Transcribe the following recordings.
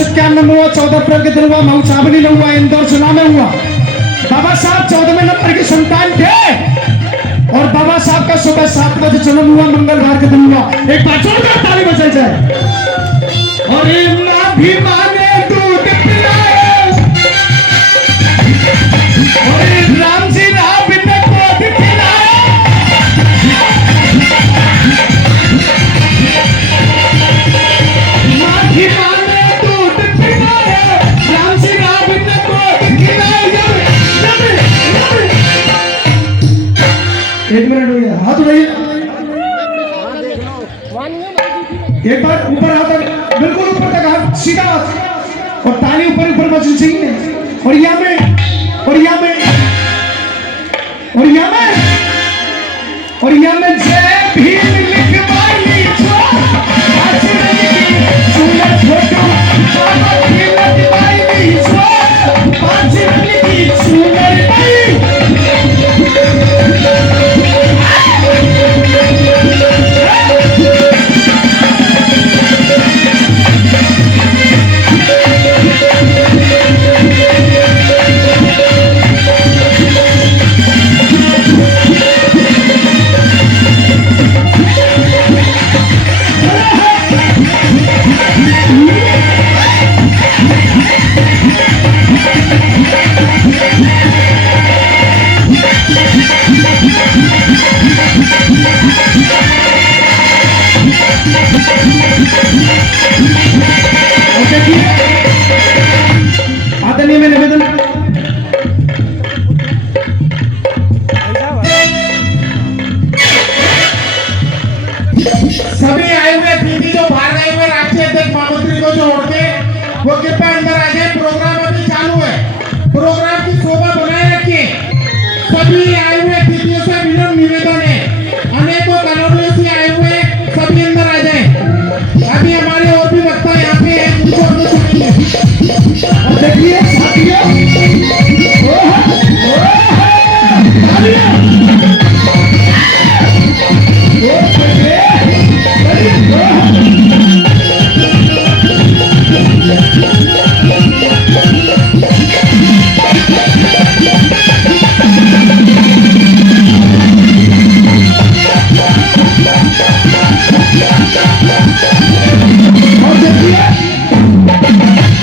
1991 हुआ, 14 अप्रैल के दिन हुआ, मऊ छावनी में हुआ, इंदौर जिला में हुआ। बाबा साहब 14वें नंबर के संतान थे और बाबा साहब का सुबह 7 बजे जन्म हुआ, मंगलवार के दिन हुआ। एक बार जोरदार ताली बजाई जाए। और इमना भी माने दूध पिलाए और राम जी राम ने गोद खिलाए। माँ भी माने दूध पिलाए, राम जी राम ने गोद खिलाए। एक मिनट हो गया, हाथ उठाइए। एक बार ऊपर हाथ, बिल्कुल ऊपर तक हाथ, सीधा हाथ, और ताली ऊपर ऊपर बजनी चाहिए। और यहाँ में और यहाँ में और यहाँ में और यहाँ में जय भीम लिखवाई जो आज नहीं सुंदर फोटो बाबा भीम लिखवाई जो आज नहीं सुंदर आदरणीय में निवेदन, सभी आए हुए दीदी जो बाहर आए हुए राष्ट्रीय अध्यक्ष महामंत्री को जोड़ के वो कृपया अंदर आ जाए। प्रोग्राम अभी चालू है, प्रोग्राम की शोभा बनाए रखिए। सभी आए हुए दीदियों से विनम्र निवेदन है, अनेकों कॉलोनियों से आए हुए सभी अंदर आ जाए। अभी हमारे और भी वक्ता यहाँ पे हैं, उनको हम सुनेंगे। देखिए साथियों,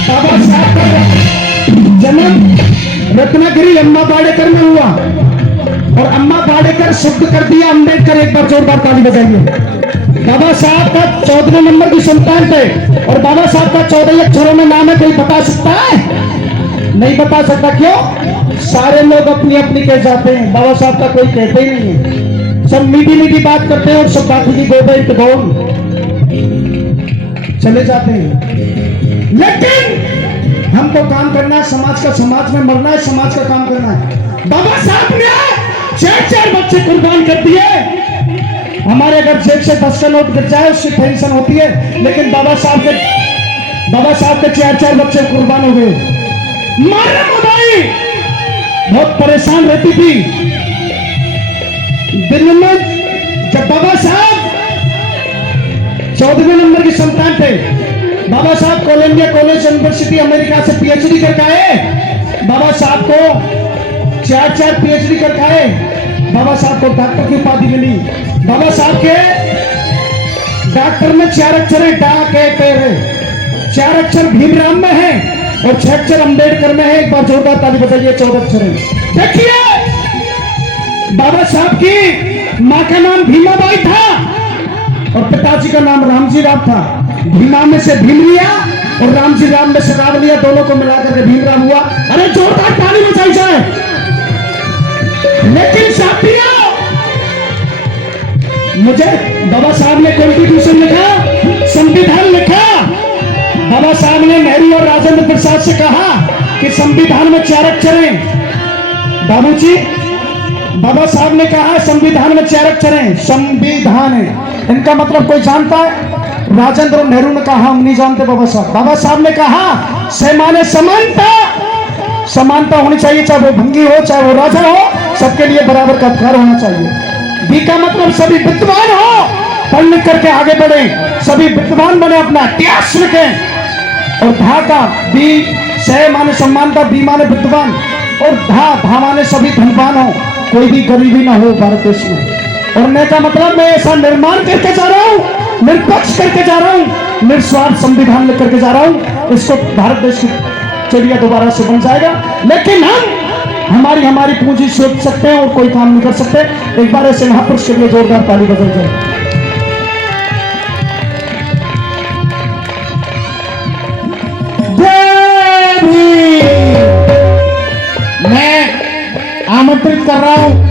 बाबा साहब का जन्म रत्नागिरी अम्मा पाडेकर में हुआ और अम्मा पाडेकर शुद्ध कर दिया अम्बेडकर। एक बार जोरदार ताली बजाइए। बाबा साहब का 14वें नंबर की संतान थे और बाबा साहब का 14 अक्षरों में नाम है। कोई बता सकता है? नहीं बता सकता। क्यों? सारे लोग अपनी अपनी कह जाते हैं, बाबा साहब का कोई कहते ही नहीं है। सब मीठी मीठी बात करते हैं और सब बाकी की गोबे चले जाते हैं। लेकिन हमको काम करना है समाज का, समाज में मरना है, समाज का काम करना है। बाबा साहब ने 4 बच्चे कुर्बान कर दिए। हमारे अगर जेब से 10 का नोट गिर जाए उससे टेंशन होती है, लेकिन बाबा साहब के 4 बच्चे कुर्बान हो गए। मारे मोदाई बहुत परेशान रहती थी। दिन में जब बाबा साहब 14वें नंबर की संतान थे, बाबा साहब कोलंबिया कॉलेज यूनिवर्सिटी अमेरिका से पीएचडी करके आए। बाबा साहब को 4 पीएचडी करके आए। बाबा साहब को डॉक्टर की उपाधि मिली। बाबा साहब के डॉक्टर में 4 अक्षर है, डा के टे 4 अक्षर भीमराव में है और 6 अक्षर अम्बेडकर में है। एक बार जोरदार ताली बजाइए। 14 अक्षर है। देखिए बाबा साहब की माँ का नाम भीमाबाई था और पिताजी का नाम रामजी राव था। भीमा में से भीम लिया और रामजी राम में से राम लिया, दोनों को मिलाकर के भीमराव हुआ। अरे जोरदार ताली बजाई जाए। लेकिन साथियों, मुझे बाबा साहब ने कॉन्स्टिट्यूशन लिखा, संविधान लिखा। बाबा साहब ने नेहरू और राजेंद्र प्रसाद से कहा कि संविधान में 4 अक्षर हैं। बाबूजी, बाबा साहब ने कहा संविधान में 4 अक्षर हैं, संविधान है। इनका मतलब कोई जानता है? राजेंद्र और नेहरू ने कहा हम नहीं जानते। बाबा साहब ने कहा समाने समानता, समानता होनी चाहिए, चाहे वो भंगी हो चाहे वो राजा हो, सबके लिए बराबर का अधिकार होना चाहिए। बी का मतलब सभी विद्वान हो, पढ़ लिख करके आगे बढ़े, सभी विद्वान बने, अपना इतिहास लिखें। और धा का बी, स माने सम्मानता, बी माने विद्वान, और धा माने सभी धनवान हो, कोई भी गरीबी ना हो भारत देश में। और मैं का मतलब मैं ऐसा निर्माण करके जा रहा हूं, निष्पक्ष करके जा रहा हूं, निस्वार्थ संविधान लेकर के जा रहा हूं। इसको भारत देश की चिड़िया दोबारा से बन जाएगा। लेकिन हम हमारी पूंजी सोच सकते हैं और कोई काम नहीं कर सकते। एक बार ऐसे महापुरुष के लिए जोरदार ताली बजाई जाए। मैं आमंत्रित कर रहा हूं